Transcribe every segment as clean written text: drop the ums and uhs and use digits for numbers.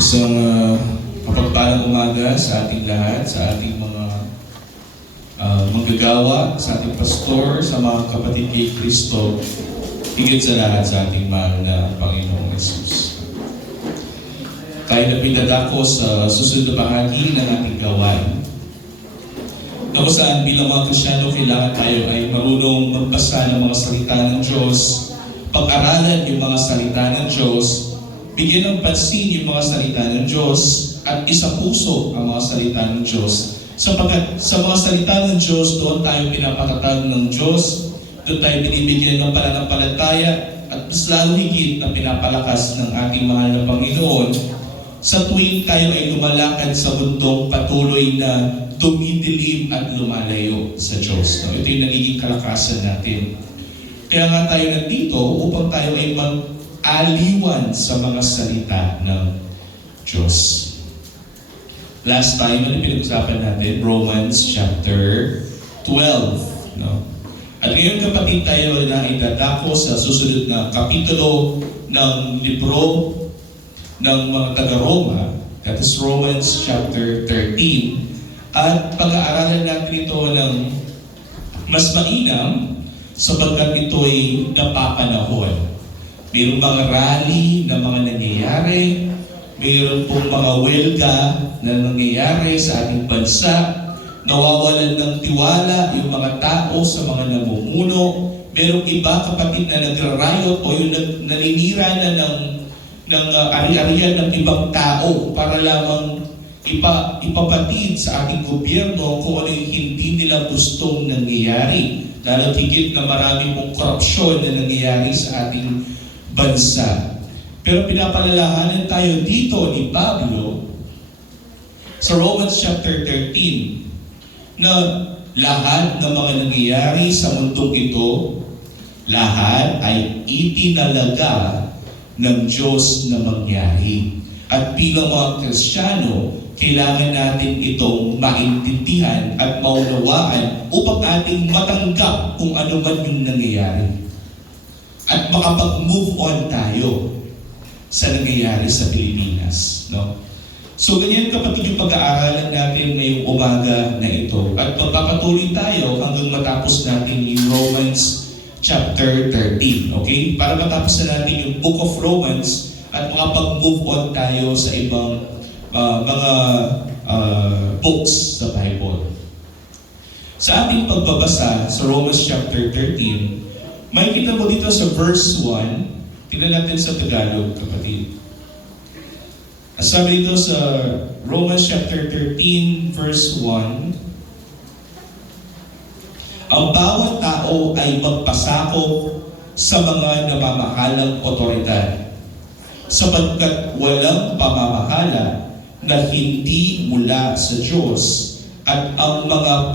Isang mapagpalang umaga sa ating lahat, sa ating mga manggagawa, sa ating pastor, sa mga kapatid kay Kristo, higit sa lahat sa ating mahal na Panginoong Yesus. Tayo na pinadako sa susunod na bahagi ng ating gawain. Na kung saan bilang mga Kristyano, kailangan tayo ay marunong magbasa ng mga salita ng Diyos, pag-aralan yung mga salita ng Diyos, bigyan ng pansin yung mga salita ng Diyos, at isapuso ang mga salita ng Diyos. Sapagkat sa mga salita ng Diyos, doon tayo pinapakatag ng Diyos, doon tayo binibigyan ng pananampalataya, at mas lalo higit na pinapalakas ng ating mahal na Panginoon sa tuwing tayo ay lumalakad sa mundong patuloy na dumidilim at lumalayo sa Diyos. No? Ito yung nagiging kalakasan natin. Kaya nga tayo nandito upang tayo ay mag-aliwan sa mga salita ng Diyos. Last time, ano pinag-usapan natin? Romans chapter 12. No? At ngayon kapatid, tayo na idadako sa susunod na kapitulo ng libro ng mga taga-Roma. That is Romans chapter 13. At pag-aaralan natin ito ng mas mainam sapagkat ito ay napapanahon. Mayroong mga rally na mga nangyayari, mayroon pong mga welga na nangyayari sa ating bansa, nawawalan ng tiwala yung mga tao sa mga namumuno, mayroong iba kapatid na nagra-riot o yung naninira na ng ari-arian ng ibang tao para lamang ipabatid sa ating gobyerno kung ano yung hindi nila gustong nangyayari. Lalo't higit na marami pong korupsyon na nangyayari sa ating bansa. Pero pinapalalahanan tayo dito ni Pablo sa Romans chapter 13 na lahat ng mga nangyayari sa mundong ito, lahat ay itinalaga ng Diyos na mangyari. At bilang mga Kristiyano, kailangan natin itong maintindihan at maunawaan upang ating matanggap kung ano man yung nangyayari. At makapag-move on tayo sa nangyayari sa Pilipinas. No? So ganyan kapatid yung pag-aaralan natin ngayong umaga na ito. At magpapatuloy tayo hanggang matapos natin yung Romans chapter 13. Okay? Para matapos na natin yung Book of Romans at makapag-move on tayo sa ibang mga books sa Bible. Sa ating pagbabasa sa Romans chapter 13, may kita mo dito sa verse 1, tingnan natin sa Tagalog, kapatid. Sabi dito sa Romans chapter 13, verse 1, ang bawat tao ay magpasakop sa mga namamahalang otoridad, sapagkat walang pamamahala na hindi mula sa Diyos, at ang mga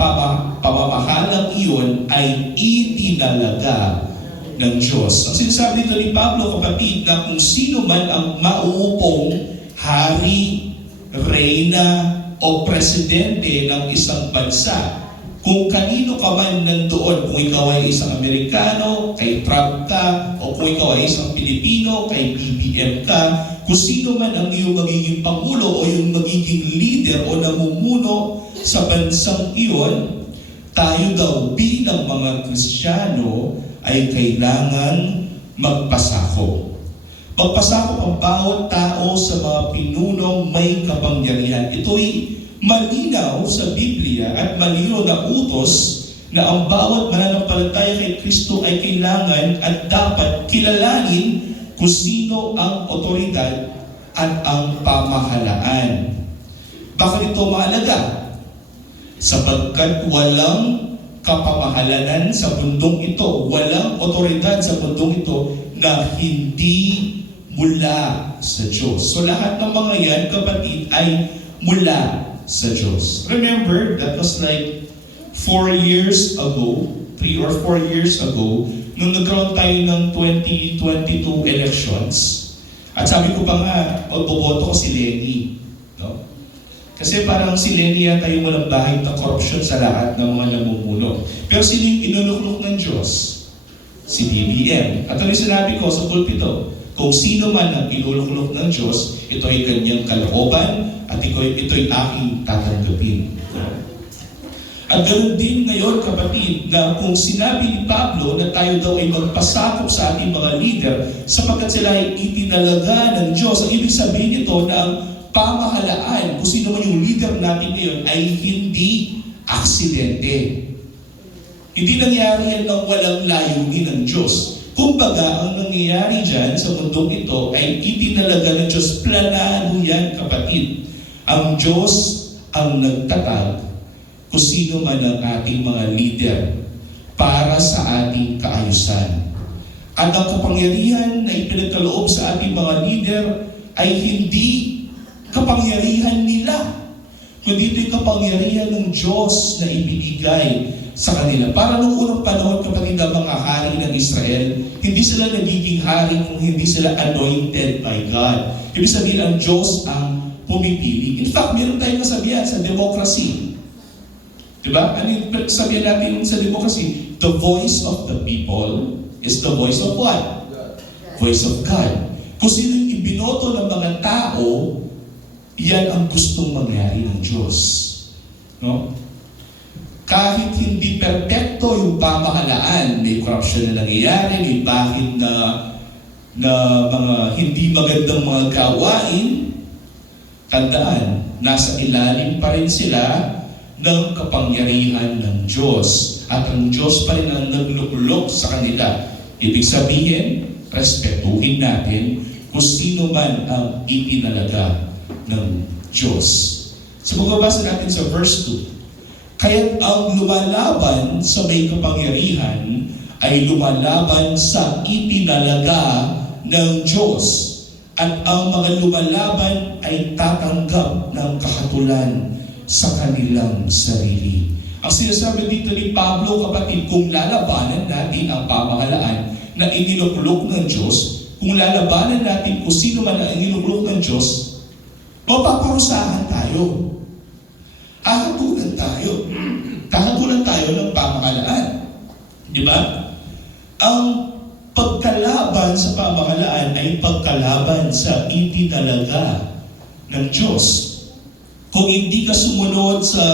pamamahalang iyon ay itinalaga ng Diyos. Ang sinasabi dito ni Pablo, kapatid, na kung sino man ang mauupong hari, reyna, o presidente ng isang bansa, kung kanino ka man nandoon, kung ikaw ay isang Amerikano, kay Trump ka, o kung ikaw ay isang Pilipino, kay BBM ka, kung sino man ang iyong magiging pangulo o yung magiging leader o namumuno sa bansang iyon, tayo daw bilang mga Kristiyano ay kailangan magpasakop. Magpasakop ang bawat tao sa mga pinunong may kapangyarihan. Ito'y malinaw sa Biblia at malinaw na utos na ang bawat mananampalataya kay Kristo ay kailangan at dapat kilalanin kung sino ang otoridad at ang pamahalaan. Bakit ito mahalaga? Sapagkat walang kapamahalanan sa mundong ito, walang otoridad sa mundong ito na hindi mula sa Diyos. So lahat ng mga yan, kapatid, ay mula sa Diyos. Remember, that was like 4 years ago, 3 or 4 years ago, nung nagkaroon tayo ng 2022 elections. At sabi ko pa nga, magboboto ko si Lenny. No? Kasi parang si Lenny yata yung walang bahid ng korupsyon sa lahat ng mga namumuno. Pero sino yung inuluklok ng Diyos? Si BBM. At ano yung sinabi ko sa pulpito? Kung sino man ang inuluklok ng Diyos, ito ay kanyang kalooban at ito'y aking tatanggapin. At ganoon din ngayon, kapatid, na kung sinabi ni Pablo na tayo daw ay magpasakop sa ating mga leader sapagkat sila ay itinalaga ng Diyos, ang ibig sabihin nito na ang pamahalaan, kung sino man yung leader natin ngayon, ay hindi aksidente. Hindi nangyari yan ng walang layunin ng Diyos. Kumbaga, ang nangyayari dyan sa mundong ito ay itinalaga ng Diyos. Planado yan, kapatid. Ang Diyos ang nagtatag kung sino man ang ating mga leader para sa ating kaayusan. At ang kapangyarihan na ipinagkaloob sa ating mga leader ay hindi kapangyarihan nila, kundi ito'y kapangyarihan ng Diyos na ibinigay sa kanila. Para noong unang panahon, kapatid, ang mga hari ng Israel, hindi sila nagiging hari kung hindi sila anointed by God. Ibig sabihin, ang Diyos ang pumipili. In fact, meron tayong kasabihan sa democracy. Diba? Ano yung sabihin natin sa democracy? The voice of the people is the voice of what? God. Voice of God. Kung sino yung ibinoto ng mga tao, yan ang gustong mangyari ng Diyos. No? Kahit hindi perpekto yung pamahalaan, may corruption na nangyayari, may bakit na mga hindi magandang mga gawain, tandaan, nasa ilalim pa rin sila ng kapangyarihan ng Diyos. At ang Diyos pa rin ang nagluklok sa kanila. Ibig sabihin, respetuhin natin kung sino man ang itinalaga ng Diyos. So magbabasa natin sa verse 2. Kaya't ang lumalaban sa may kapangyarihan ay lumalaban sa itinalaga ng Diyos. At ang mga lumalaban ay tatanggap ng kahatulan sa kanilang sarili. Ang sinasabi dito ni Pablo, kapatid, kung lalabanan natin ang pamahalaan na iniluklok ng Diyos, kung lalabanan natin kung sino man ang iniluklok ng Diyos, mapaparusahan tayo. Hahatulan tayo. Hahatulan tayo ng pamahalaan. Di ba? Ang pagkalaban sa pamahalaan ay pagkalaban sa itinalaga ng Diyos. Kung hindi ka sumunod sa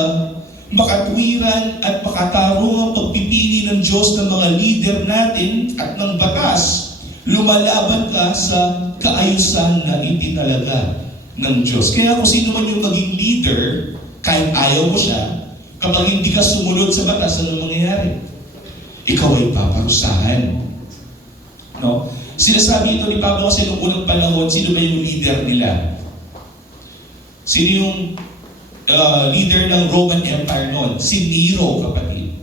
makatwiran at makatarungang pagpipili ng Diyos ng mga leader natin at ng batas, lumalaban ka sa kaayusan na itinalaga ng Diyos. Kaya kung sino man yung maging leader, kahit ayaw mo siya, kapag hindi ka sumunod sa batas, ano mangyayari? Ikaw ay paparusahan. No? Sinasabi ito ni Pablo kasi noong unang panahon, sino ba yung leader nila? Sino yung leader ng Roman Empire noon? Si Nero, kapatid.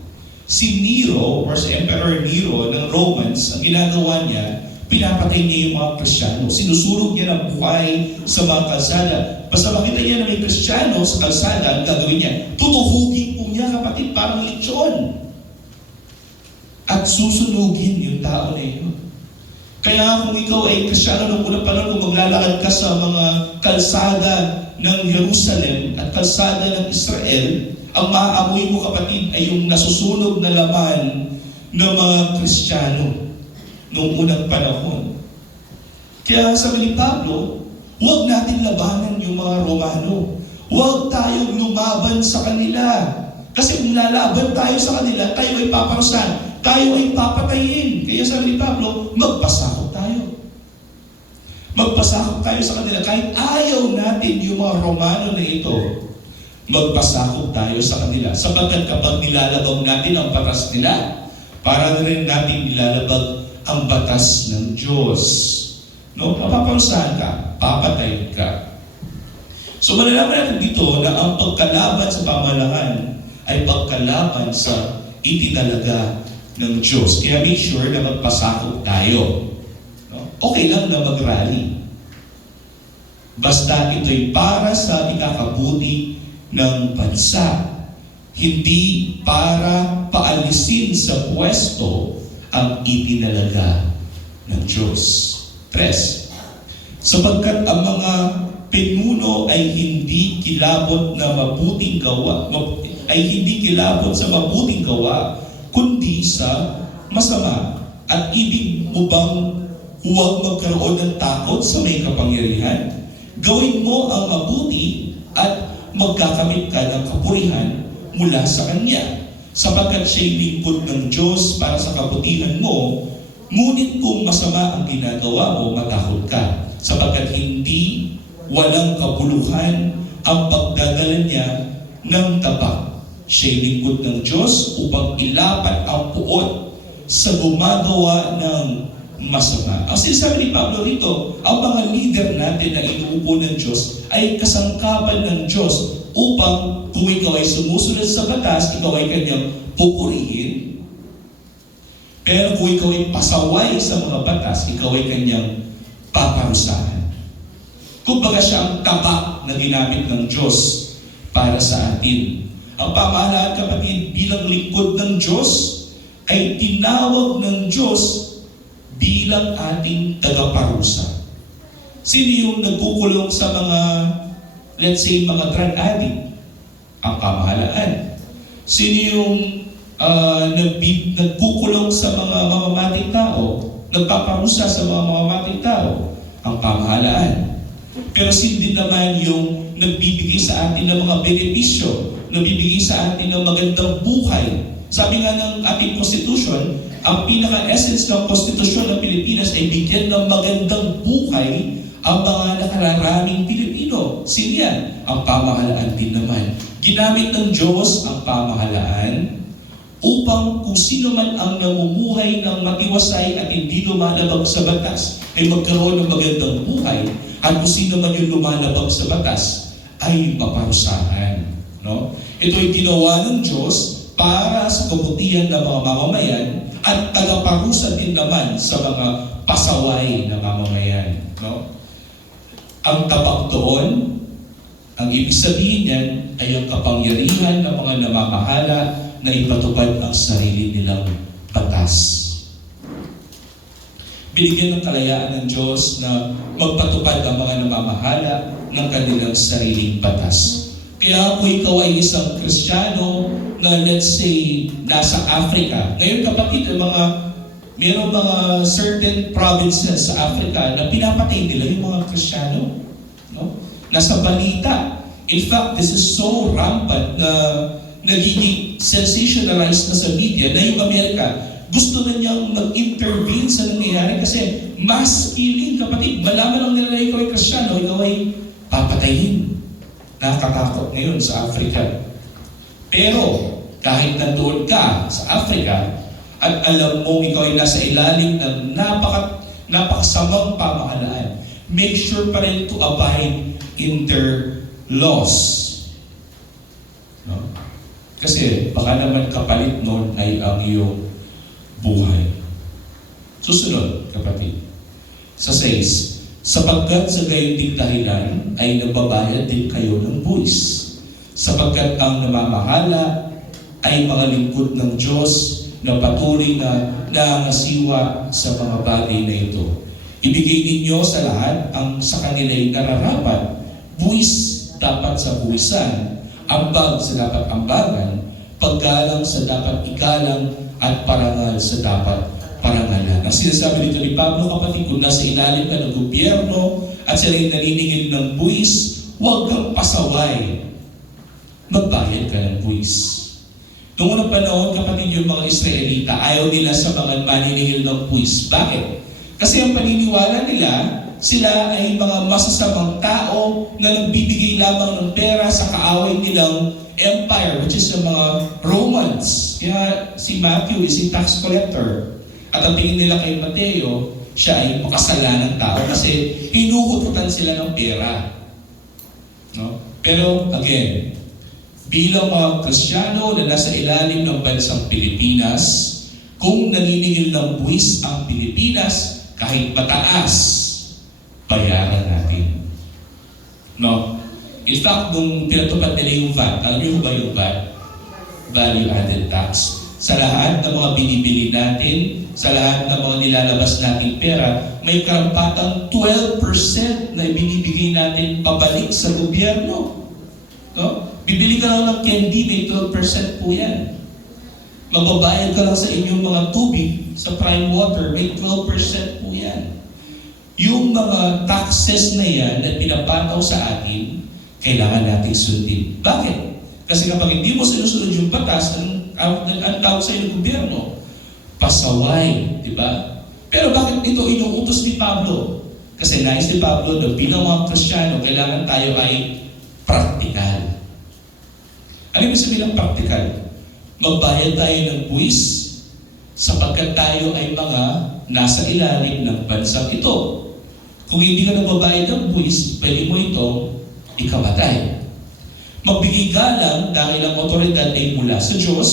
Si Nero, or si Emperor Nero ng Romans, ang ginagawa niya, pinapatay niya yung mga Kristiyano. Sinusurog niya ng buhay sa mga kalsada. Basta makita niya na may Kristiyano sa kalsada, ang gagawin niya, tutuhugin po niya, kapatid, parang lechon. At susunugin yung tao na yun. Kaya kung ikaw ay Kristiyano ng unang panahon, kung maglalakad ka sa mga kalsada ng Jerusalem at kalsada ng Israel, ang maaamoy mo, kapatid, ay yung nasusunog na laman ng mga Kristiyano noong unang panahon. Kaya sabi ni Pablo, huwag natin labanan yung mga Romano. Huwag tayong lumaban sa kanila. Kasi kung lalaban tayo sa kanila, tayo ay paparusahan. Tayo ay papatayin. Kaya sabi ni Pablo, magpasakop tayo. Magpasakop tayo sa kanila. Kahit ayaw natin yung mga Romano na ito, magpasakop tayo sa kanila. Sapagkat kapag nilalabag natin ang batas nila, para rin natin nilalabag ang batas ng Diyos. No? Mapaparusahan ka, papatayin ka. So malalaman natin dito na ang pagkalaban sa pamahalaan ay pagkalaban sa itinalaga ng Diyos. Kaya make sure na magpasakop tayo. No? Okay lang na mag-rally. Basta ito'y para sa ikakabuti ng bansa. Hindi para paalisin sa pwesto ang itinalaga ng Diyos. 3. Sapagkat ang mga pinuno ay hindi kilabot na mabuting gawa, sa mabuting gawa, kundi sa masama. At ibig mo bang Huwag magkaroon ng takot sa may kapangyarihan. Gawin mo ang mabuti at magkakamit ka ng kapurihan mula sa Kanya. Sapagkat siya'y lingkod ng Diyos para sa kabutihan mo, ngunit kung masama ang ginagawa mo, matakot ka. Sapagkat hindi walang kabuluhan ang pagdadala niya ng tabak. Siya'y lingkod ng Diyos upang ilapat ang puot sa gumagawa ng masama. Ang sinasabi ni Pablo rito, ang mga leader natin na inuupo ng Diyos ay kasangkapan ng Diyos upang kung ikaw ay sumusunod sa batas, ikaw ay kanyang pupurihin. Pero kung ikaw ay pasaway sa mga batas, ikaw ay kanyang paparusahan. Kumbaga siya ang tabak na ginamit ng Diyos para sa atin. Ang pamahalaan, kapatid, bilang lingkod ng Diyos, ay tinawag ng Diyos bilang ating tagaparusa. Sino yung nagkukulong sa mga, let's say, mga drug addict? Ang pamahalaan. Sino yung nagkukulong sa mga mamamating tao? Nagpaparusa sa mga mamamating tao? Ang pamahalaan. Pero sino din naman yung nagbibigay sa atin ng mga benepisyo, nagbibigay sa atin ng magandang buhay? Sabi nga ng ating Constitution, ang pinaka-essence ng Konstitusyon ng Pilipinas ay bigyan ng magandang buhay ang mga nakararaming Pilipino. Sino yan? Ang pamahalaan din naman. Ginamit ng Diyos ang pamahalaan upang kung sino man ang namumuhay ng matiwasay at hindi lumalabag sa batas ay magkaroon ng magandang buhay, at kung sino man yung lumalabag sa batas ay maparusahan. No? Ito ay ginawa ng Diyos para sa kabutihan ng mga mamamayan at tagaparusa din naman sa mga pasaway na mamamayan. No? Ang tabak doon, ang ibig sabihin niyan ay ang kapangyarihan ng mga namamahala na ipatupad ang sarili nilang batas. Binigyan ng kalayaan ng Diyos na magpatupad ang mga namamahala ng kanilang sariling batas. Kaya kung ikaw ay isang Kristiyano na let's say nasa Africa, ngayon kapatid, mayroong mga certain provinces sa Africa na pinapatay nila yung mga Kristiyano. No? Nasa balita. In fact, this is so rampant na nagiging sensationalized na sa media na yung Amerika gusto na niyang mag-intervene sa nangyayari kasi mass killing, kapatid. Malaman lang nila na ikaw ay Kristiyano, ikaw ay papatayin. Nakakatakot ngayon sa Africa. Pero kahit nandoon ka sa Africa at alam mo ikaw ay nasa ilalim ng napakasamang pamahalaan, make sure pa rin to abide in their laws. No? Kasi baka naman kapalit noon ay ang iyong buhay. Susunod, kapatid. Sa 6, sapagkat sa gayon ding dahilan ay nagbabayad din kayo ng buwis. Sapagkat ang namamahala ay mga lingkod ng Diyos na patuloy na nangasiwa sa mga bagay na ito. Ibigay ninyo sa lahat ang sa kanila'y nararapat. Buwis dapat sa buwisan, ambag sa dapat ambagan, paggalang sa dapat igalang, at parangal sa dapat parangalan. Ang sinasabi dito ni Pablo, kapatid, kung nasa ilalim ka ng gobyerno at sila'y naniningil ng buwis, huwag kang pasaway. Magbayad ka ng buwis. Noong unang panahon, kapatid, yung mga Israelita, ayaw nila sa mga maniningil ng buwis. Bakit? Kasi ang paniniwala nila, sila ay mga masasamang tao na nagbibigay lamang ng pera sa kaaway nilang empire, which is yung mga Romans. Kaya si Matthew is a tax collector. At ang tingin nila kay Mateo, siya ay makasalanang tao kasi hinuhututan sila ng pera. No? Pero again, bilang mga Kristiyano na nasa ilalim ng bansang Pilipinas, kung naniningil ng buwis ang Pilipinas, kahit mataas, bayaran natin. No? In fact, nung pinatupad nila yung VAT, alam niyo ba yung VAT? Value Added Tax. Sa lahat ng mga binibili natin, sa lahat ng mga nilalabas nating pera, may karampatang 12% na ibinibigay natin pabalik sa gobyerno. No? Bibili ka lang ng candy, may 12% po yan. Magbabayad ka lang sa inyong mga tubig, sa prime water, may 12% po yan. yung mga taxes na yan na pinapataw sa atin, kailangan nating sundin. Bakit? Kasi kapag hindi mo sinusunod yung batas, ang tawag sa iyo ng gobyerno, pasaway, di ba? Pero bakit ito inuutos ni Pablo? Kasi nais ni Pablo na bilang mga Kristiyano, kailangan tayo ay praktikal. Ano ibig sabihin ng praktikal? Magbayad tayo ng buwis sapagkat tayo ay mga nasa ilalim ng bansang ito. Kung hindi ka nagbabayad ng buwis, pwede mo itong ikamatay. Magbigay galang dahil ang otoridad ay mula sa Diyos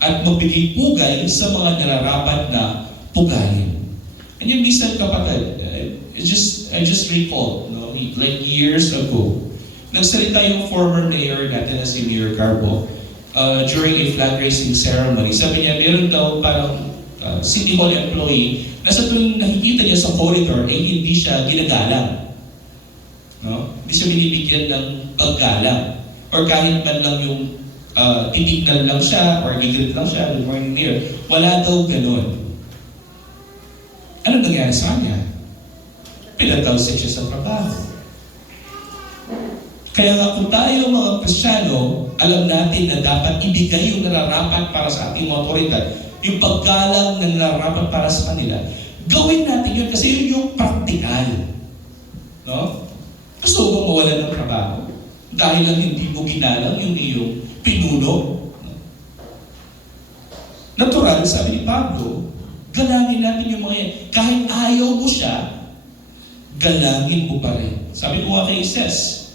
at magbigay pugay sa mga nararapat na pugayin. And yung minsan kapatid, I just recall, like years ago, nagsalita yung former mayor natin na si Mayor Carbo during a flag raising ceremony. Sabi niya, meron daw parang City Hall employee na sa tuwing nakikita niya sa corridor ay hindi siya ginagalang. No? Hindi siya binibigyan ng paggalang. Or kahit man lang yung titignan lang siya or gigrit lang siya, good morning Mayor. Wala daw ganun. Ano nangyari sa kanya? Pinatawsik siya sa trabaho. Kaya nga kung tayo mga Kristiyano, alam natin na dapat ibigay yung nararapat para sa ating mga otoridad, yung paggalang na nararapat para sa kanila, gawin natin yun kasi yun yung praktikal. No? Gusto mo mawalan ng trabaho dahil lang hindi mo ginalang yung iyong pinuno? Natural, sabi ni Pablo, galangin natin yung mga yan. Kahit ayaw mo siya, galangin mo pa rin. Sabi ko nga kay Ises,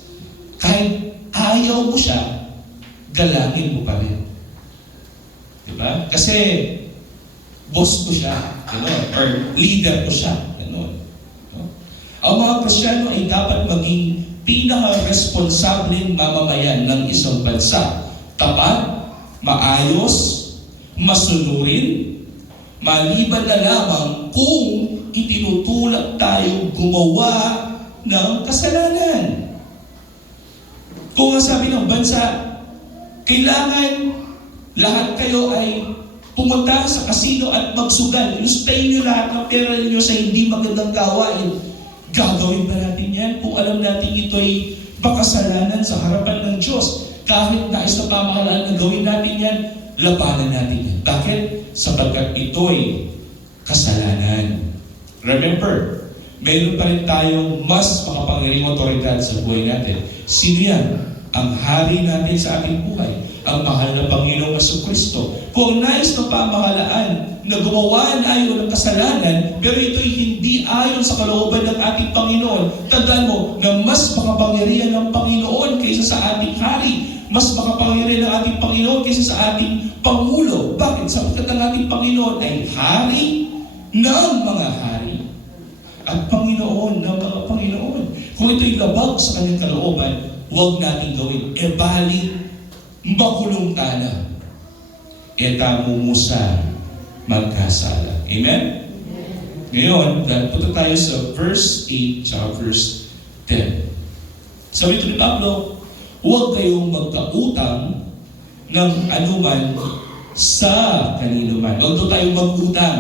kahit ayaw mo siya, galangin mo pa rin. Diba? Kasi boss ko siya, gano'n, or leader ko siya, gano'n. No? Ang mga Kristiyano ay dapat maging pinaka-responsableng mamamayan ng isang bansa. Tapat, maayos, masunurin, maliban na lamang kung itinutulak tayo gumawa ng kasalanan. Kung ang sabi ng bansa, kailangan lahat kayo ay pumunta sa kasino at magsugal. Ilustayin nyo lahat ng pera ninyo sa hindi magandang gawain. Gagawin ba natin yan kung alam natin ito ay makasalanan sa harapan ng Diyos? Kahit nais na pamahalaan na gawin natin yan, labanan natin yan. Bakit? Sapagkat ito ay kasalanan. Remember, meron pa rin tayong mas makapangyarihang otoridad sa buhay natin. Sino yan? Ang hari natin sa ating buhay, ang mahal na Panginoong Jesucristo. Kung nais na pamahalaan na gumawa ayon ng kasalanan, pero ito'y hindi ayon sa kalooban ng ating Panginoon, tandaan mo na mas makapangyarihan ng Panginoon kaysa sa ating hari. Mas makapangyarihan ng ating Panginoon kaysa sa ating Pangulo. Bakit? Sapagkat ang ating Panginoon ay hari ng mga hari at Panginoon ng mga Panginoon. Kung ito'y labag sa kanyang kalooban, huwag natin gawin. E bali, makulong tana. E tamumusa, magkasala. Amen? Ngayon, punta tayo sa verse 8 at verse 10. Sabi ito ni Pablo, huwag kayong magkautang ng anuman sa kanino man. Huwag daw tayong mag-utang,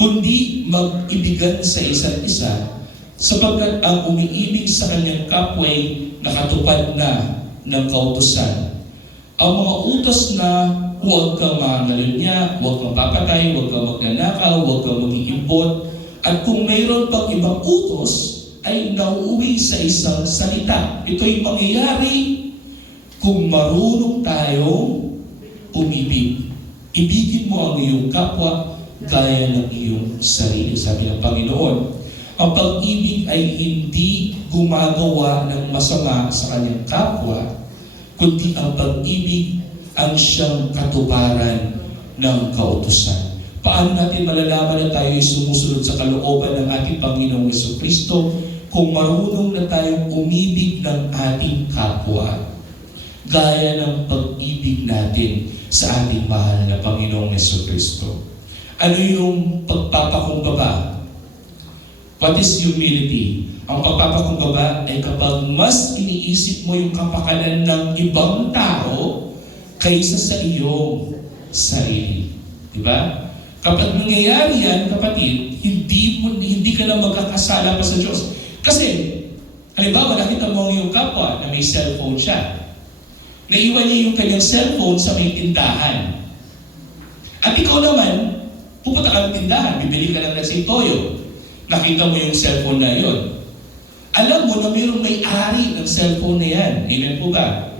kundi mag-ibigan sa isa't isa, sapagkat ang umiibig sa kanyang kapwa'y nakatupad na ng kautusan. Ang mga utos na huwag kang mangalunya, huwag kang papatay, huwag kang magnanakaw, huwag kang mag-iimpot, at kung mayroon pang ibang utos, ay nauuwi sa isang salita. Ito'y mangyayari kung marunong tayong umibig. Ibigin mo ang iyong kapwa gaya ng iyong sarili, sabi ng Panginoon. Ang pag-ibig ay hindi gumagawa ng masama sa kanyang kapwa, kundi ang pag-ibig ang siyang katuparan ng kautusan. Paano natin malalaman na tayo ay sumusunod sa kalooban ng ating Panginoong Jesucristo kung marunong na tayong umibig ng ating kapwa gaya ng pag-ibig natin sa ating mahal na Panginoong Jesucristo? Ano yung pagpapakumbaba? What is humility? Ang pagpapakumbaba ay kapag mas iniisip mo yung kapakanan ng ibang tao kaysa sa iyong sarili. Diba? Kapag nangyayari yan, kapatid, hindi hindi ka na magkakasala pa sa Diyos. Kasi, halimbawa, nakita mo ang iyong kapwa na may cellphone siya. Naiwan niya yung kanyang cellphone sa may tindahan. At ikaw naman, pupunta ka ng tindahan, bibili ka lang ng toyo. Nakita mo yung cellphone na yun. Alam mo na mayroong may-ari ng cellphone na yan. Amen po ba?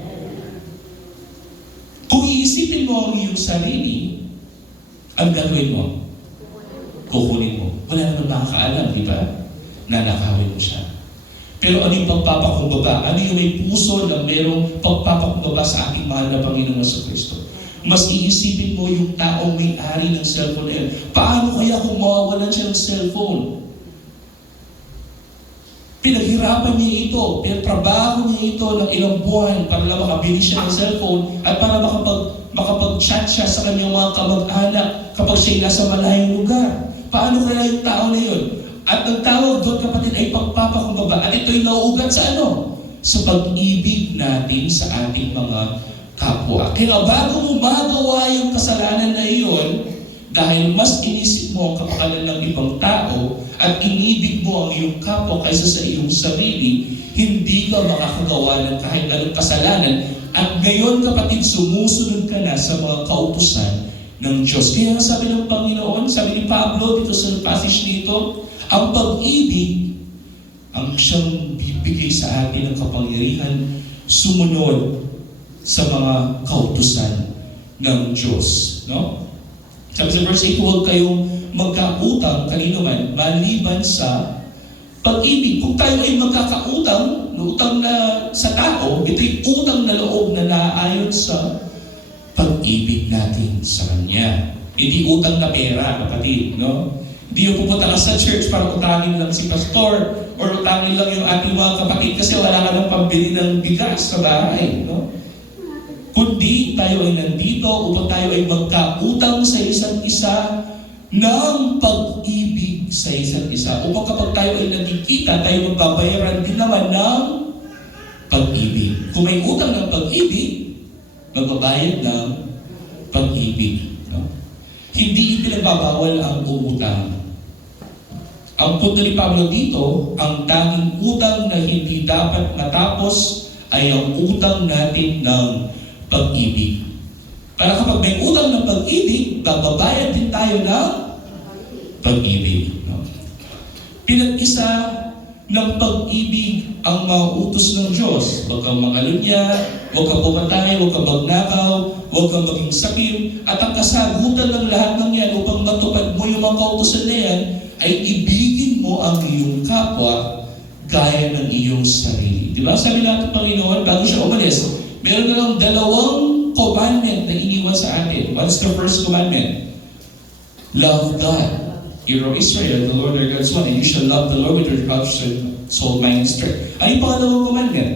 Kung iisipin mo ang iyong sarili, ang gagawin mo? Kukunin mo. Wala naman makakaalam, di ba? Nanakawin mo siya. Pero ano yung pagpapakumbaba? Ano yung may puso na mayroong pagpapakumbaba sa ating mahal na Panginoon sa Kristo? Mas iisipin mo yung taong may-ari ng cellphone na yan. Paano kaya kung mawawalan siya ng cellphone? Pinaghirapan niya ito, pinatrabaho niya ito ng ilang buwan para lang makabili siya ng cellphone at para makapag-chat siya sa kanyang mga kamag-anak kapag siya'y nasa malayong lugar. Paano kaya yung tao na yun? At ang tawag doon, kapatid, ay pagpapakumbaba. At ito'y nauugat sa ano? Sa pag-ibig natin sa ating mga kapwa. Kaya bago mo magawa yung kasalanan na iyon, dahil mas inisip mo ang kapakanan ng ibang tao at inibig mo ang iyong kapwa kaysa sa iyong sarili, hindi ka makakagawa ng kahit anong kasalanan. At ngayon, kapatid, sumusunod ka na sa mga kautusan ng Diyos. Kaya sabi ng Panginoon, sabi ni Pablo dito sa passage nito, ang pag-ibig ang siyang bibigay sa atin ng kapangyarihan sumunod sa mga kautusan ng Diyos. No? Sabi sa verse 8, huwag kayong magkautang kanino man, maliban sa pag-ibig. Kung tayo ay magkakautang, utang na sa tao, ito'y utang na loob na naayon sa pag-ibig natin sa Kanya. Hindi utang na pera, kapatid. No? Hindi yung pupunta ka sa church para utangin lang si pastor or utangin lang yung ating mga kapatid kasi wala ka ng pambili ng bigas sa bahay. No? Kundi tayo ay nandito upang tayo ay magkautang sa isa't isa ng pag-ibig sa isa't isa. Upang kapag tayo ay nagkikita, tayo magbabayaran din naman ng pag-ibig. Kung may utang ng pag-ibig, magbabayad ng pag-ibig. No? Hindi ipinagbabawal ang umutang. Ang punto ni Pablo dito, ang tanging utang na hindi dapat matapos ay ang utang natin ng pag-ibig. Para kapag may utang ng pag-ibig, bababayad din tayo ng pag-ibig. No? Pinag-isa ng pag-ibig ang mga utos ng Diyos. Huwag kang mangalunya, huwag kang pumatay, huwag kang magnakaw, huwag kang maging sakim. At ang kasagutan ng lahat ng yan upang matupad mo yung mga kautosan na yan, ay ibigin mo ang iyong kapwa gaya ng iyong sarili. Di ba? Sabi natin Panginoon, bago siya umalis, meron na lang 2 commandment na iniwan sa atin. What's the first commandment? Love God. Hear, O Israel, the Lord our God is one, and you shall love the Lord with your heart, soul, mind, and strength. Ano yung pangalawang commandment?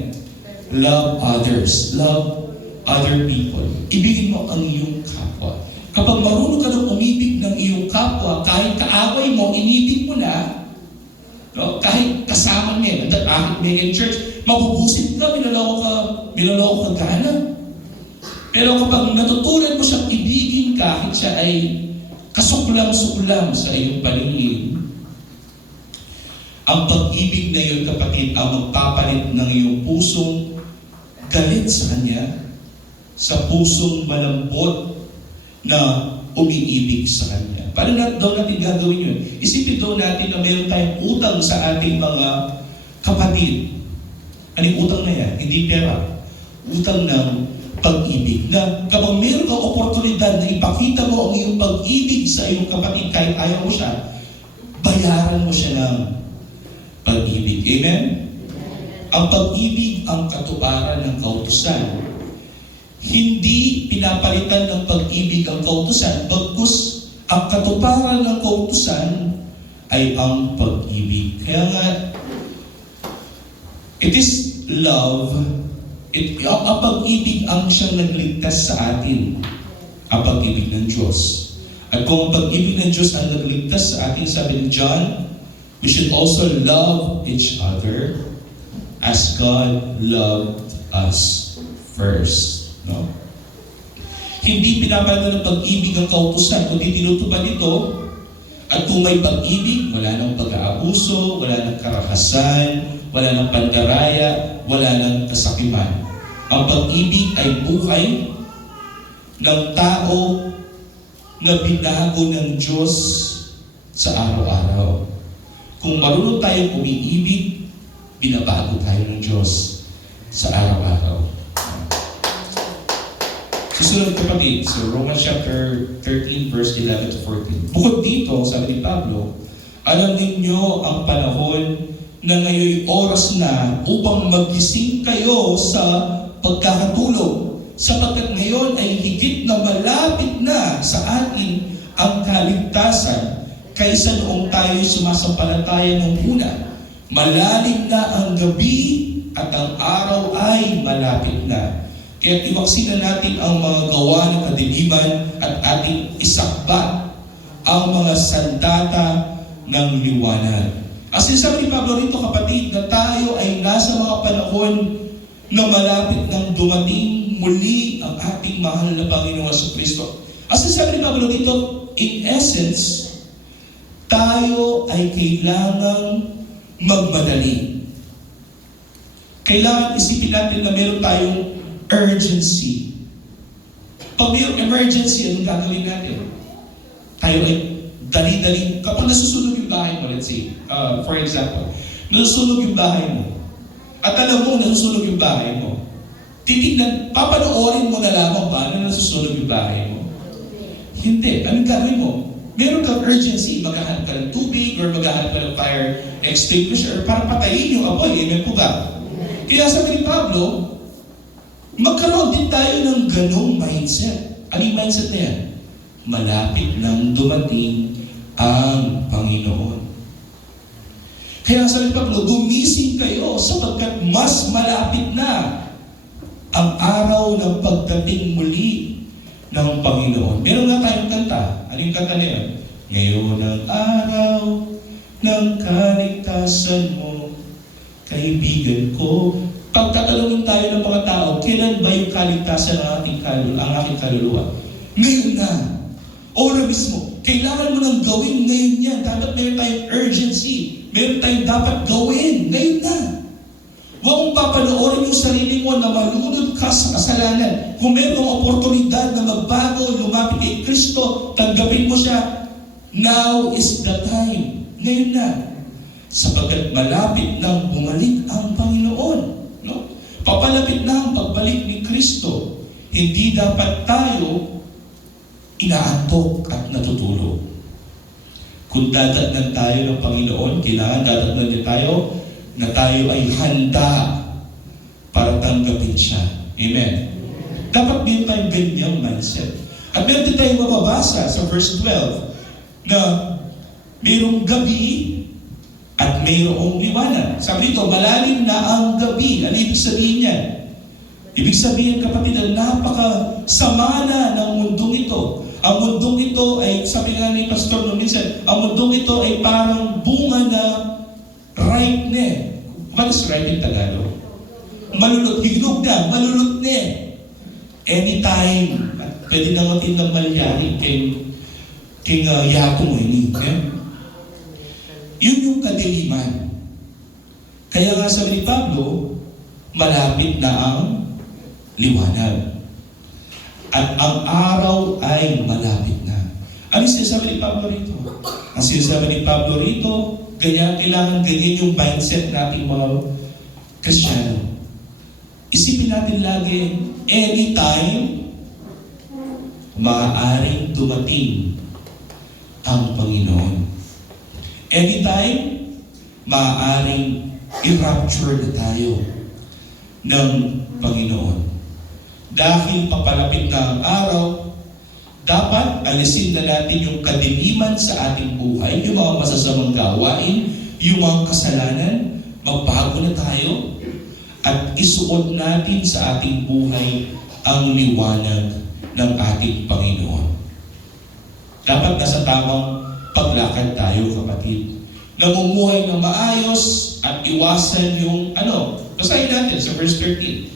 Love others. Love other people. Ibigin mo ang iyong kapwa. Kapag marunong ka ng umibig ng iyong kapwa, kahit kaaway mo, inibig mo na, no? Kahit kasama niya, at Megan Church, mabubusit ka, binaloko ka gana. Pero kapag natutunan mo siyang ibigin kahit siya ay kasuklam-suklam sa iyong paningin, ang pag-ibig na yun, kapatid, ang magpapalit ng iyong pusong galit sa Kanya, sa pusong malambot na umiibig sa Kanya. Paano daw natin gagawin yun? Isipin daw natin na meron tayong utang sa ating mga kapatid. Anong utang na yan? Hindi pera. Utang ng pag-ibig. Na kapag meron kang oportunidad na ipakita mo ang iyong pag-ibig sa iyong kapatid kahit ayaw mo siya, bayaran mo siya ng pag-ibig. Amen? Ang pag-ibig ang katuparan ng kautusan. Hindi pinapalitan ng pag-ibig ang kautusan, bagkus ang katuparan ng kautusan ay ang pag-ibig. Kaya nga, it is love. Ang pag-ibig ang siyang nagligtas sa atin. Ang pag-ibig ng Diyos. At kung ang pag-ibig ng Diyos ang nagligtas sa atin, sabi ni John, we should also love each other as God loved us first. No? Hindi pinapalitan ng pag-ibig ang kautusan, kundi tinutupad ito. At kung may pag-ibig, wala nang pag-aaway. pang-aabuso, wala ng karahasan, wala ng pandaraya, wala ng kasakiman. Ang pag-ibig ay buhay ng tao na binago ng Diyos sa araw-araw. Kung marunong tayong umiibig, binabago tayo ng Diyos sa araw-araw. Susunod kapatid, so Romans chapter 13 verse 11 to 14. Bukod dito, sabi ni Pablo, alam ninyo ang panahon na ngayon oras na upang magising kayo sa pagkakatulog, sapagkat ngayon ay higit na malapit na sa atin ang kaligtasan kaysa noong tayo sumasampalataya ng una. Malalim na ang gabi at ang araw ay malapit na. Kaya iwaksina natin ang mga gawa ng kadiliman at ating isakbat ang mga sandata ng liwanag. As sinasabi ni Pablo rito kapatid, na tayo ay nasa mga panahon na malapit nang dumating muli ang ating mahal na Panginoon Jesucristo. As sinasabi ni Pablo dito, in essence, tayo ay kailangang magmadali. Kailangan isipin natin na meron tayong urgency. Pag mayroong emergency, anong gagawin natin? Tayo ay dali-dali. Kapag nasusunog yung bahay mo, let's say, for example, nasusunog yung bahay mo, at alam mo nasusunog yung bahay mo, titignan, papanoorin mo na lamang ba na nasusunog yung bahay mo? Hindi. Anong gagawin mo? Meron kang urgency, maghahanap ka ng tubig or maghahanap ka ng fire extinguisher para patayin yung apoy. Amen po ba? Kaya sabi ni Pablo, magkaroon din tayo ng ganong mindset. Anong mindset na yan? Malapit nang dumating ang Panginoon. Kaya sabi ni Pablo, gumising kayo sapagkat mas malapit na ang araw ng pagdating muli ng Panginoon. Meron nga tayong kanta. Ano yung kanta na yan? Ngayon ang araw ng kaligtasan mo, kaibigan ko. Pagtatalungin tayo ng mga tao, kailan ba yung kaligtasan ng aking kaluluwa? Ngayon na. Ora mismo. Kailangan mo nang gawin ngayon yan. Dapat meron tayong urgency. Meron tayong dapat gawin. Ngayon na. Huwag mong papanoorin yung sarili mo na malunod ka sa kasalanan. Kung meron kang oportunidad na magbago, lumapit kay Kristo, tanggapin mo siya. Now is the time. Ngayon na. Sapagkat malapit nang bumalik ang Panginoon. No? Papalapit na ang pagbalik ni Kristo. Hindi dapat tayo inaantok at natutulog. Kung dadatnan tayo ng Panginoon, kailangan dadatnan din tayo na tayo ay handa para tanggapin siya. Amen. Dapat din tayong ganyang mindset. At meron din tayong mababasa sa verse 12 na mayroong gabi at mayroong liwanag. Sabi dito, malalim na ang gabi. Ano ibig sabihin niyan? Ibig sabihin, kapatid, na napakasama na ng mundong ito. Ang mundong ito ay, sabi nga ni Pastor noon minsan, ang mundong ito ay parang bunga na ripe na. What is ripe in Tagalog? Malulot. Hinog na. Malulot na. Anytime. Pwede na matin ng malyari kay yato mo ini. Yun yung kadiliman. Kaya nga sabi ni Pablo, malapit na ang liwanag. At ang araw ay malapit na. Ano yung sinasabi ni Pablo rito? Ang sinasabi ni Pablo rito, kailangan ganyan yung mindset natin mga Kristiyano. Isipin natin lagi, anytime, maaaring dumating ang Panginoon. Anytime, maaaring i-rapture na tayo ng Panginoon. Dahil papalapit na ang araw, dapat alisin na natin yung kadiliman sa ating buhay, yung mga masasamang gawain, yung mga kasalanan, magbago na tayo, at isuot natin sa ating buhay ang liwanag ng ating Panginoon. Dapat nasa tamang paglakad tayo, kapatid. Namumuhay ng maayos at iwasan yung basahin natin sa verse 13.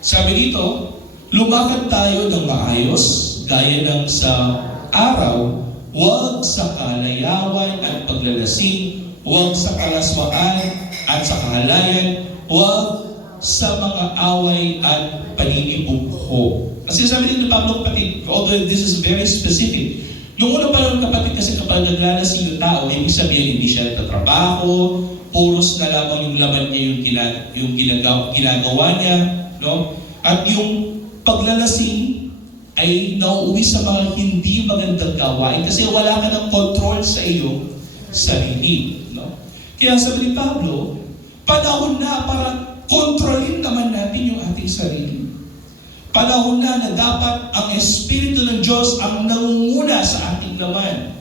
Sabi dito, lumakad tayo ng maayos, gaya ng sa araw huwag sa kalayawan at paglalasing, huwag sa kalaswaan at sa kahalayan, huwag sa mga away at paninibugho. Kasi sabi ni Pablo, kapatid, although this is very specific, noong una pa lang kapatid, kasi kapag naglalasing yung tao, ibig sabihin hindi siya nagtatrabaho, puros na lamang yung laman niya yung ginagawa niya, no? At yung paglalasing ay nauuwi sa mga hindi magandang gawain kasi wala ka ng control sa iyong sarili, no? Kaya sabi ni Pablo, panahon na para kontrolin naman natin yung ating sarili. Panahon na dapat ang Espiritu ng Diyos ang nangunguna sa ating laman.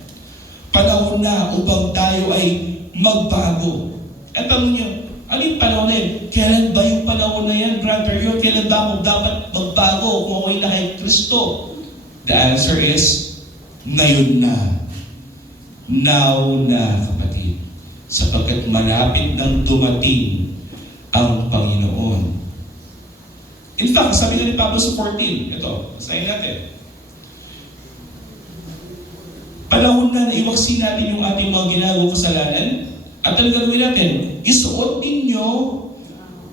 Panahon na upang tayo ay magbago. At tanong niyo, ano yung panahon na yun? Kailan ba yung panahon na yan, brother? Yun, kailan ba ako dapat magbago kung ako'y na kay Kristo? The answer is, ngayon na. Now na, kapatid. Sapagkat malapit nang dumating ang Panginoon. In fact, sabi nga ni Pablo sa 14, ito, basahin natin. Panahon na iwaksin natin yung ating mga ginagawang kasalanan at ang gagawin natin, isuot ninyo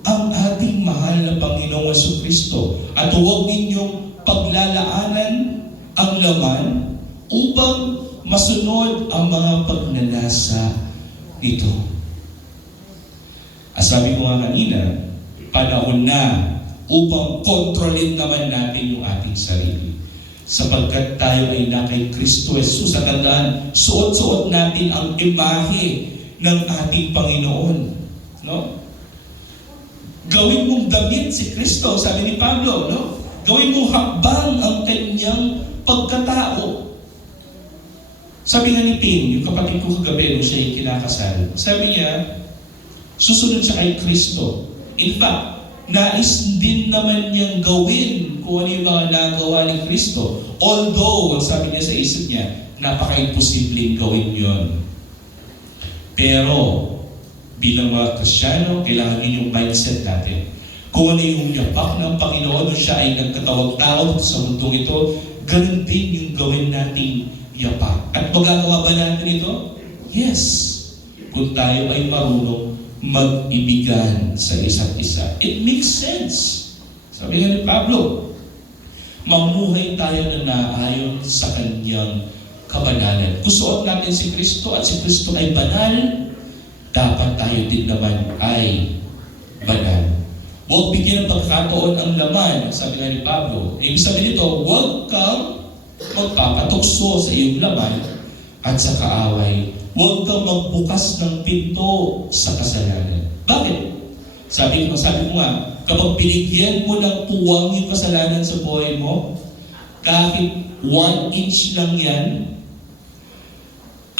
ang ating mahal na Panginoong Jesucristo at huwag ninyong paglalaanan ang laman upang masunod ang mga pagnanasa nito. Sabi ko nga kanina, panahon na upang kontrolin naman natin yung ating sarili. Sapagkat tayo ay na kay Kristo Jesus. At tandaan, suot-suot natin ang imahe ng ating Panginoon. No? Gawin mong damit si Kristo, sabi ni Pablo. No? Gawin mong hakbang ang kanyang pagkatao. Sabi nga ni Pin, yung kapatid ko kagabi, siya yung kinakasal. Sabi niya, susunod siya kay Kristo. In fact, nais din naman niyang gawin kung ano yung mga nagawa ni Kristo. Although, ang sabi niya sa isip niya, napaka-imposibleng gawin yon. Pero, bilang mga Kristiyano, kailangan din yung mindset natin. Kung ano yung yapak ng Panginoon, siya ay nagkatawag-tawag sa mundong ito, ganun din yung gawin nating yapak. At magagawa ba natin ito? Yes. Kung tayo ay marunong mag-ibigan sa isa't isa. It makes sense. Sabi nga ni Pablo, mamuhay tayo na naayon sa kanyang kabanalan. Kung suot natin si Kristo at si Kristo ay banal, dapat tayo din naman ay banal. Huwag bigyan ng pagkakataon ang laman, sabi nga ni Pablo. Ibig sabihin nito, huwag kang magpapatukso sa iyong laman at sa kaaway. Huwag kang magbukas ng pinto sa kasalanan. Bakit? Sabi ko nga, kapag binigyan mo ng puwang yung kasalanan sa buhay mo, kahit 1 inch lang yan,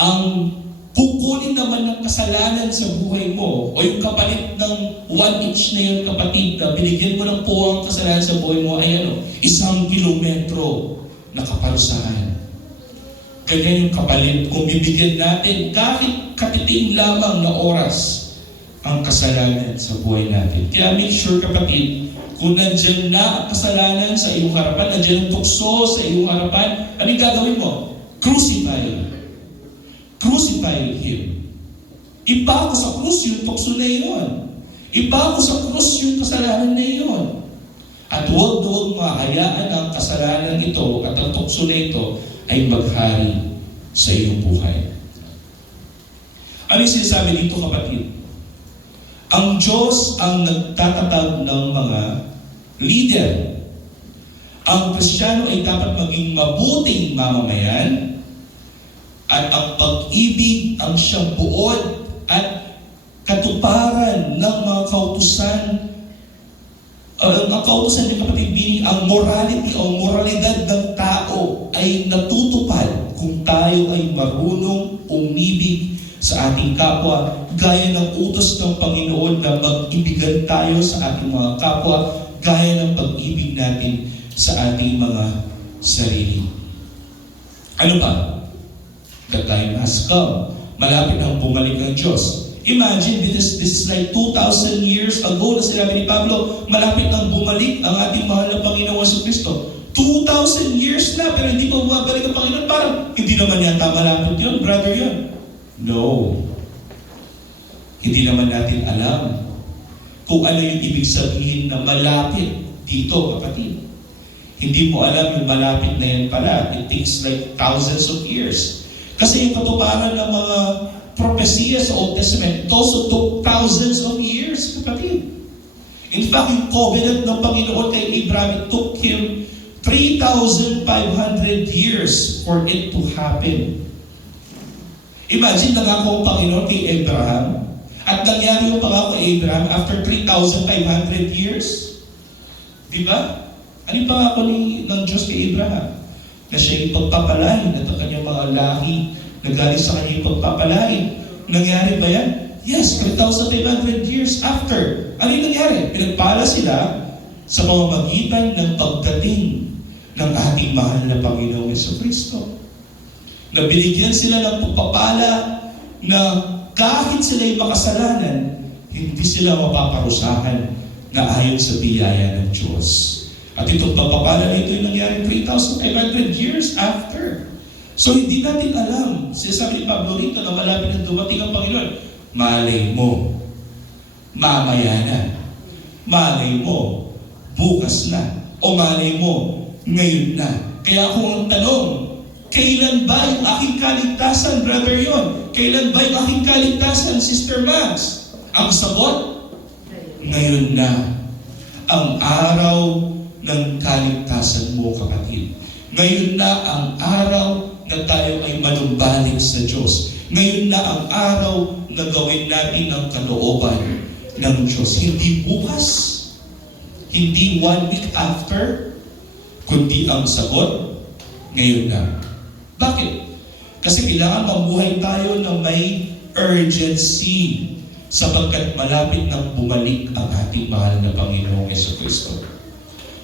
ang kukunin naman ng kasalanan sa buhay mo, o yung kapalit ng 1 inch na yun, kapatid, na binigyan mo ng puwang kasalanan sa buhay mo, ay 1 kilometro na kaparusahan. Ganyan yung kapalit kung bibigyan natin kahit katiting lamang na oras ang kasalanan sa buhay natin. Kaya make sure, kapatid, kung nandyan na ang kasalanan sa iyong harapan, nandyan ang tukso sa iyong harapan, ano yung gagawin mo? Crucify. Crucify Him. Iba ko sa krus yung tukso na iyon. Iba ko sa krus yung kasalanan na iyon. At huwag mahayaan ang kasalanan ito at ang tukso na ito ay maghari sa iyong buhay. Ano yung sinasabi dito, kapatid? Ang Diyos ang nagtatatag ng mga leader. Ang Kristiyano ay dapat maging mabuting mamamayan at ang pag-ibig ang siyang buod at katuparan ng mga kautusan. Ang kautusan niyo, kapatid, meaning ang morality o moralidad ng tao ay natutupad kung tayo ay marunong umibig sa ating kapwa, gaya ng utos ng Panginoon na mag-ibigan tayo sa ating mga kapwa, gaya ng pag-ibig natin sa ating mga sarili. Ano ba? The time has come. Malapit ang bumalik ang Diyos. Imagine, this is like 2,000 years ago na sinabi ni Pablo, malapit nang bumalik ang ating mahal na Panginoong Jesucristo. 2,000 years na, pero hindi pa bumabalik ang Panginoon. Parang hindi Hindi naman yata malapit yun, brother yun. No. Hindi naman natin alam kung ano yung ibig sabihin na malapit dito, kapatid. Hindi mo alam yung malapit na yan pala. It takes like thousands of years. Kasi yung katuparan ng mga propesya sa Old Testament, it also took thousands of years, kapatid. In fact, yung covenant ng Panginoon kay Abraham, it took him 3,500 years for it to happen. Imagine, nangako ang Panginoon kay Abraham, at nangyari yung pangako kay Abraham after 3,500 years. Di ba? Ano yung pangako ng Diyos kay Abraham? Na siya ipagpapalain at ang kanyang mga lahi na galing sa kanyang ipagpapalain. Nangyari ba yan? Yes, 3,500 years after. Ano yung nangyari? Pinagpala sila sa pamamagitan ng pagdating ng ating mahal na Panginoong Jesucristo. Na binigyan sila ng pagpapala na kahit sila'y makasalanan, hindi sila mapaparusahan na ayon sa biyaya ng Diyos. At itong pagpapala nito yung nangyari 3,500 years after. So hindi natin alam. Sinasabi ni Pablo rito na malapit na dumating ang Panginoon. Malay mo, mamaya na. Malay mo, bukas na. O malay mo, ngayon na. Kaya kung ang tanong, kailan ba yung aking kaligtasan, brother yon? Kailan ba yung aking kaligtasan, Sister Max? Ang sagot, ngayon na. Ang araw ng kaligtasan mo, kapatid. Ngayon na ang araw na tayo ay manumbalik sa Diyos. Ngayon na ang araw na gawin natin ang kalooban ng Diyos. Hindi bukas, hindi 1 week after, kundi ang sagot, ngayon na. Bakit? Kasi kailangan mabuhay tayo na may urgency sapagkat malapit nang bumalik ang ating mahal na Panginoong Jesucristo.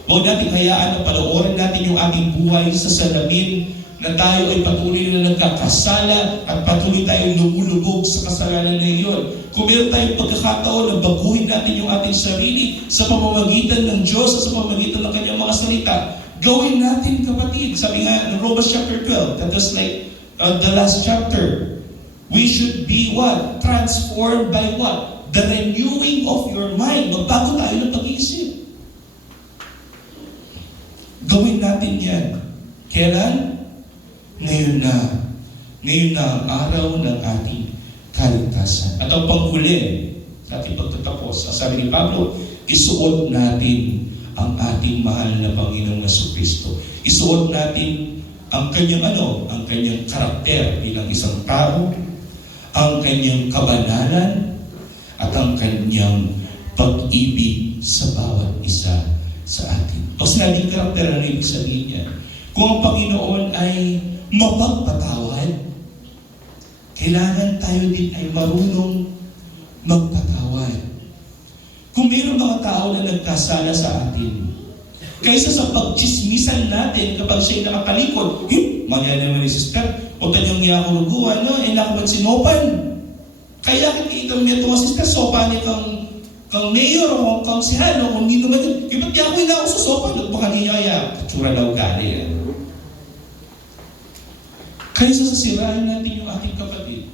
Huwag natin hayaan na panoorin natin yung ating buhay sa salamin na tayo ay patuloy na nagkakasala at patuloy tayong lumulubog sa kasalanan na iyon. Kung meron tayong pagkakataon na baguhin natin yung ating sarili sa pamamagitan ng Diyos at sa pamamagitan ng kanyang mga salita, gawin natin, kapatid. Sabi nga ng Romans chapter 12, that was like the last chapter. We should be what? Transformed by what? The renewing of your mind. Magbago tayo ng pag-iisip. Gawin natin yan. Kailan? Ngayon na. Ngayon na ang araw ng ating kaligtasan. At ang panghuli sa ating pagtatapos, ang sabi ni Pablo, isuot natin ang ating mahal na Panginoong Jesucristo. Isuot natin ang kanyang ang kanyang karakter bilang isang tao, ang kanyang kabanalan, at ang kanyang pag-ibig sa bawat isa sa atin. Pag sinabing karakter, ano ibig sabihin niya? Kung ang Panginoon ay mapagpatawad, kailangan tayo din ay marunong magpatawad. Kung mayroong mga tao na nagkasala sa atin, kaysa sa pagchismisan natin kapag siya'y nakatalikod, manya naman ni sister, o tanyang niya ako luguan, nakuman sinopan. Kaya kita niya ito mga sister, sopan niya kang mayor o kang sihal, o kung hindi naman yun. Ba't di ako hindi ako susopan? At baka niyaya, katsura daw gali yan. Kaysa sa sirahin natin yung ating kapatid,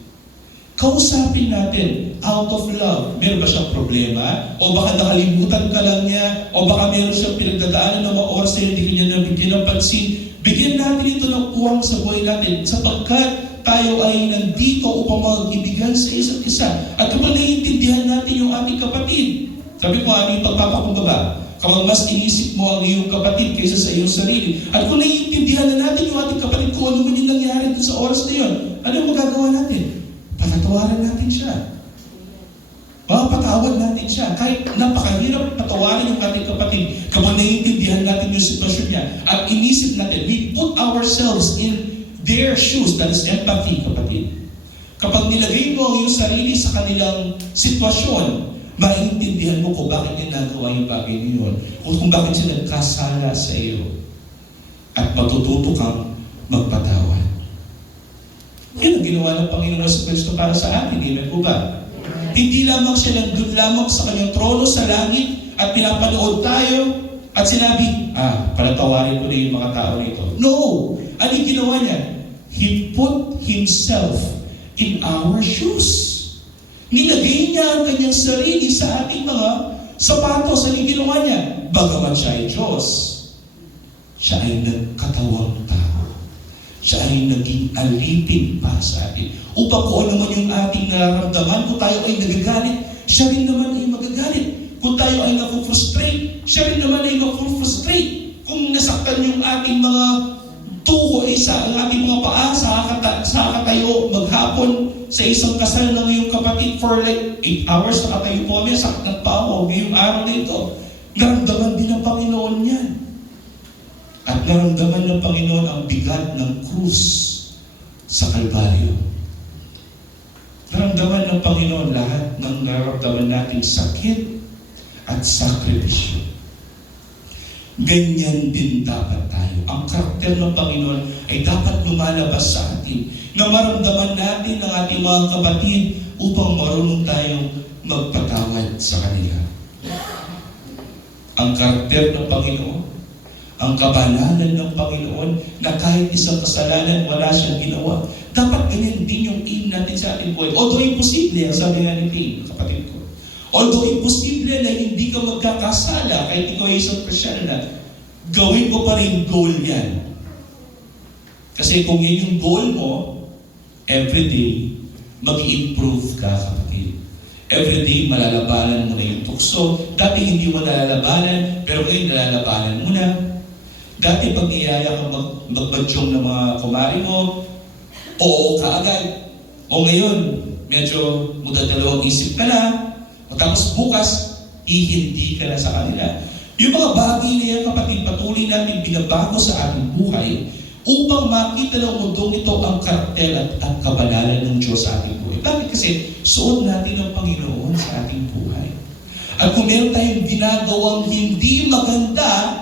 kausapin natin out of love. Meron ba siyang problema? O baka nakalimutan ka lang niya? O baka meron siyang pinagdadaanan ng mga oras na hindi ka niya nabigyan ng pansin? Bigyan natin ito ng puwang sa buhay natin sapagkat tayo ay nandito upang mag-ibigan sa isa't isa. At kapag naiintindihan natin yung ating kapatid, sabi ko, ano yung pagpapakumbaba? Kapag mas inisip mo ang iyong kapatid kaysa sa iyong sarili. At kung naiintindihan na natin yung ating kapatid, kung ano man yung nangyari dun sa oras na yun, ano yung magagawa natin? Patatawaran natin siya. Patawad natin siya. Kahit napakahirap patawarin yung ating kapatid, kapag naiintindihan natin yung sitwasyon niya, at inisip natin, we put ourselves in their shoes. That is empathy, kapatid. Kapag nilagay mo ang iyong sarili sa kanilang sitwasyon, maintindihan mo kung bakit niya nagawa yung bagay niyon, o kung bakit siya nagkasala sa iyo. At matututo kang magpatawad. Yan ang ginawa ng Panginoon Jesucristo para sa atin. Amen po ba? Hindi lamang siya nandun lamang sa kanyang trono sa langit at pinapanood tayo at sinabi, palatawarin ko na yung mga tao nito. No! Ano yung ginawa niya? He put Himself in our shoes. Nilagay niya ang kanyang sarili sa ating mga sapatos. Ano yung ginawa niya? Bagamat siya ay Diyos, siya ay nagkatawang tao. Siya ay naging alipin para sa atin. Upang kung ano man yung ating nararamdaman, kung tayo ay nagagalit, siya rin naman ay magagalit. Kung tayo ay naku-frustrate, siya rin naman ay naku-frustrate. Kung nasaktan yung ating mga tuho ang ating mga paa, sa katayo maghapon sa isang kasal ng iyong kapatid for like 8 hours, nakatayo po kami, sakit ng paa mo, ngayong araw na ito. Naramdaman din ng Panginoon yan. At naramdaman ng Panginoon ang bigat ng krus sa Kalbaryo. Naramdaman ng Panginoon lahat ng naramdaman nating sakit at sakripisyo. Ganyan din dapat tayo. Ang karakter ng Panginoon ay dapat lumalabas sa atin, na maramdaman natin ang ating mga kapatid upang marunong tayong magpatawad sa kanila. Ang karakter ng Panginoon, ang kabanalan ng Panginoon, na kahit isang kasalanan wala siyang ginawa. Dapat ganyan din yung aim natin sa ating buhay. Although imposible, ang sabi nga ni Dave, kapatid ko. Although imposible na hindi ka magkakasala kahit ikaw ay isang Kristyano na, gawin mo pa rin goal yan. Kasi kung yan yung goal mo, everyday, mag-i-improve ka, kapatid. Everyday, malalabanan mo na yung tukso. Dati hindi mo nalalabanan, pero ngayon nalalabanan mo na. Dati pag niyaya ka magbadyong ng mga kumari mo, oo ka agad. O ngayon, medyo mudadalawang isip ka na, o tapos bukas, hindi ka na sa kanila. Yung mga bagay na yan, kapatid, patuloy natin binabago sa ating buhay upang makita ng mundong ito ang karakter at kabanalan ng Diyos sa ating buhay. Bakit? Kasi suot natin ang Panginoon sa ating buhay. At kung meron tayong ginagawang hindi maganda,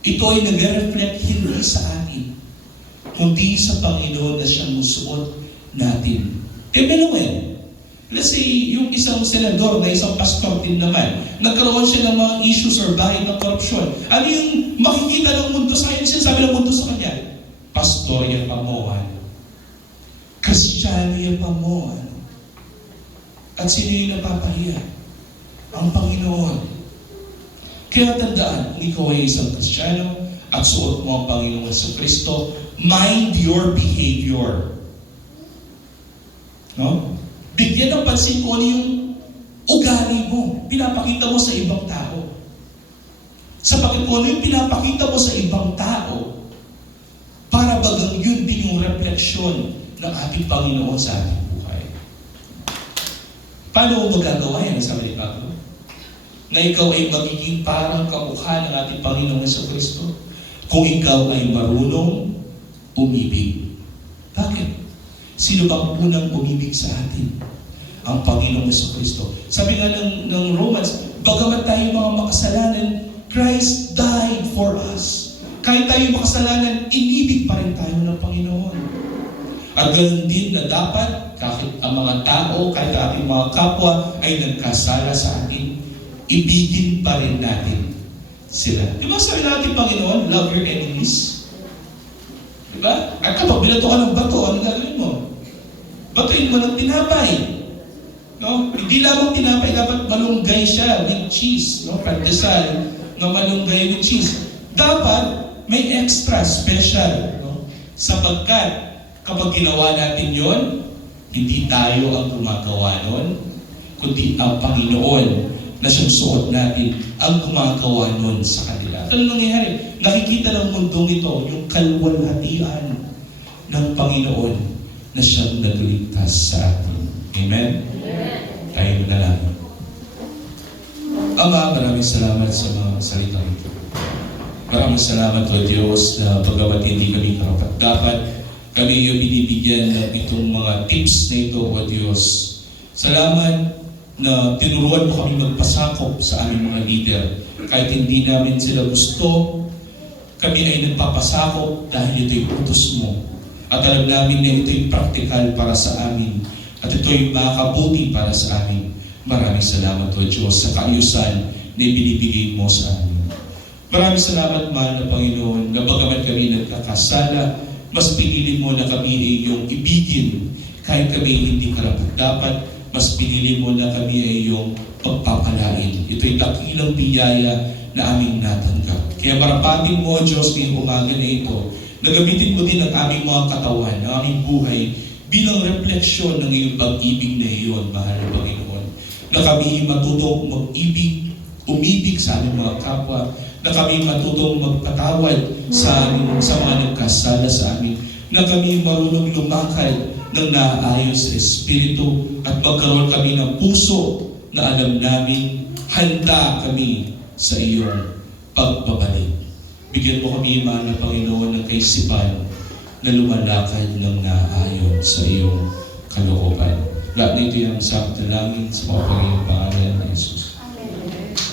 ito ay nag-reflect hindi sa atin, kundi sa Panginoon na siyang musuot natin. Manuel, let's say, yung isang senador na isang pastor din naman, nagkaroon siya ng mga issues or bahid ng korupsyon. Ano yung makikita ng mundo sa kanya? Sinasabi ng mundo sa kanya, pastor yan pa mo, Kristiyano yan pa mo, At sino yung napapahiya? Ang Panginoon. Kaya tandaan, kung ikaw ay isang Kristiyano at suot mo ang Panginoon sa Kristo, mind your behavior. No? Bigyan ng pansin kung ano yung ugali mo, pinapakita mo sa ibang tao. Sapagkat kung ano yung pinapakita mo sa ibang tao, para bagang yun din yung refleksyon ng ating Panginoon sa ating buhay. Paano mo magagawa yan, sabi ni Pablo? Na ikaw ay magiging parang kamukha ng ating Panginoon sa Kristo kung ikaw ay marunong umibig. Bakit? Sino bang unang umibig sa atin? Ang Panginoon sa Kristo. Sabi nga ng Romans, bagamat tayo mga makasalanan, Christ died for us. Kahit tayo makasalanan, inibig pa rin tayo ng Panginoon. At ganoon din na dapat, kahit ang mga tao, kahit ang ating mga kapwa ay nagkasala sa atin, ibigin pa rin natin sila. Di ba sabi natin, Panginoon, love your enemies? Di ba? At kapag binato ka ng bato, ano gagawin mo? Batuin mo ng tinapay. No? Hindi lamang tinapay, dapat malunggay siya with cheese. No? Pandesal na malunggay with cheese. Dapat may extra special. No? Sapagkat kapag ginawa natin yon, hindi tayo ang gumagawa nun, kundi ang Panginoon na siyang suot natin ang gumagawa nun sa kanila. At ano nangyayari? Nakikita ng mundong ito yung kalwalhatian ng Panginoon na siyang nagligtas sa atin. Amen? Amen. Tayo na lang. Ama, maraming salamat sa mga salita ito. Maraming salamat o Diyos na bagamat hindi kami karapat-dapat, kami yung binibigyan ng itong mga tips na ito o Diyos. Salamat na tinuruan mo kami magpasakop sa aming mga leader. Kahit hindi namin sila gusto, kami ay nagpapasakop dahil ito'y utos mo. At alam namin na ito'y praktikal para sa amin. At ito'y makabuti para sa amin. Maraming salamat o Diyos sa kaayusan na ibinibigay mo sa amin. Maraming salamat, mahal na Panginoon, na bagamat kami nagkakasala, mas pinili mo na kami ay iyong ibigin kahit kami hindi karapat-dapat. Mas pinili mo na kami ay iyong pagpapalain. Ito'y dakilang biyaya na aming natanggap. Kaya marapating mo, Diyos, ngayong umaga na ito, nagamitin mo din ang aming mga katawan, ang aming buhay, bilang refleksyon ng iyong pag-ibig na iyon, mahal na Panginoon. Na kami matutong mag-ibig, umibig sa aming mga kapwa, na kami matutong magpatawad sa mga nagkasala sa amin, na kami marunong lumakad ng naaayon sa Espiritu at magkaroon kami ng puso na alam namin handa kami sa iyong pagbabalik. Bigyan mo kami, mahal na Panginoon, ng kaisipan na lumalakad ng naaayon sa iyong kalooban. Lahat na ito yung sa dalangin sa mga pangalan ng Jesus.